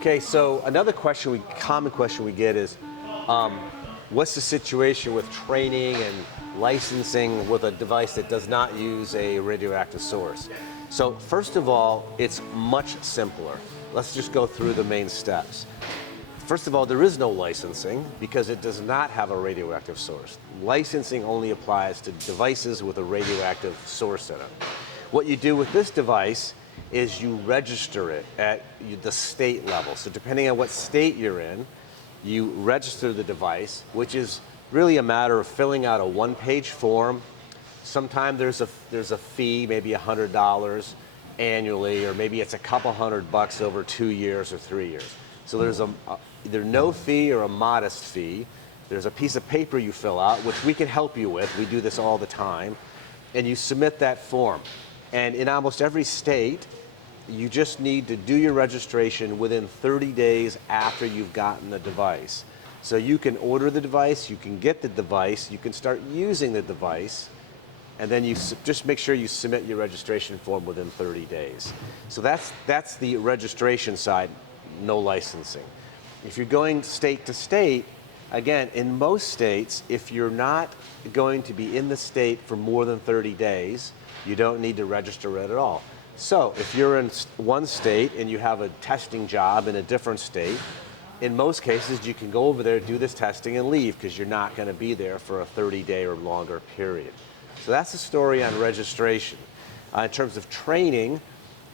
Okay, so another common question we get is, what's the situation with training and licensing with a device that does not use a radioactive source? So first of all, it's much simpler. Let's just go through the main steps. First of all, there is no licensing because it does not have a radioactive source. Licensing only applies to devices with a radioactive source in it. What you do with this device is you register it at the state level. So depending on what state you're in, you register the device, which is really a matter of filling out a one-page form. Sometimes there's a fee, maybe $100 annually, or maybe it's a couple $100 over 2 years or 3 years. So there's either no fee or a modest fee. There's a piece of paper you fill out, which we can help you with. We do this all the time. And you submit that form. And in almost every state, you just need to do your registration within 30 days after you've gotten the device. So you can order the device, you can get the device, you can start using the device, and then you just make sure you submit your registration form within 30 days. So that's the registration side, no licensing. If you're going state to state, again, in most states, if you're not going to be in the state for more than 30 days, you don't need to register it at all. So if you're in one state and you have a testing job in a different state, in most cases you can go over there, do this testing, and leave because you're not going to be there for a 30-day or longer period. So that's the story on registration. In terms of training,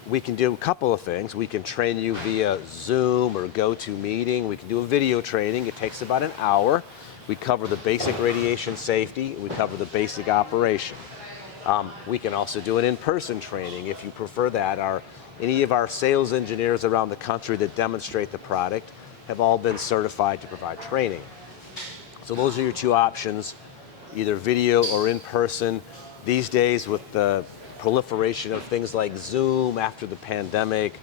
we can do a couple of things. We can train you via Zoom or GoToMeeting. We can do a video training. It takes about an hour. We cover the basic radiation safety. We cover the basic operation. We can also do an in-person training if you prefer that. Any of our sales engineers around the country that demonstrate the product have all been certified to provide training. So those are your two options, either video or in person. These days, with the proliferation of things like Zoom after the pandemic,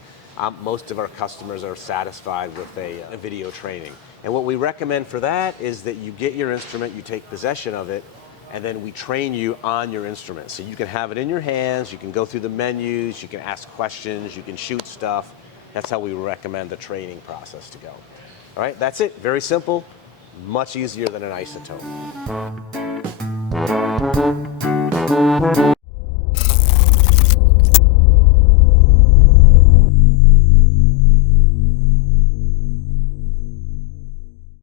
most of our customers are satisfied with a video training. And what we recommend for that is that you get your instrument, you take possession of it, and then we train you on your instrument. So you can have it in your hands, you can go through the menus, you can ask questions, you can shoot stuff. That's how we recommend the training process to go. All right, that's it. Very simple, much easier than an isotope.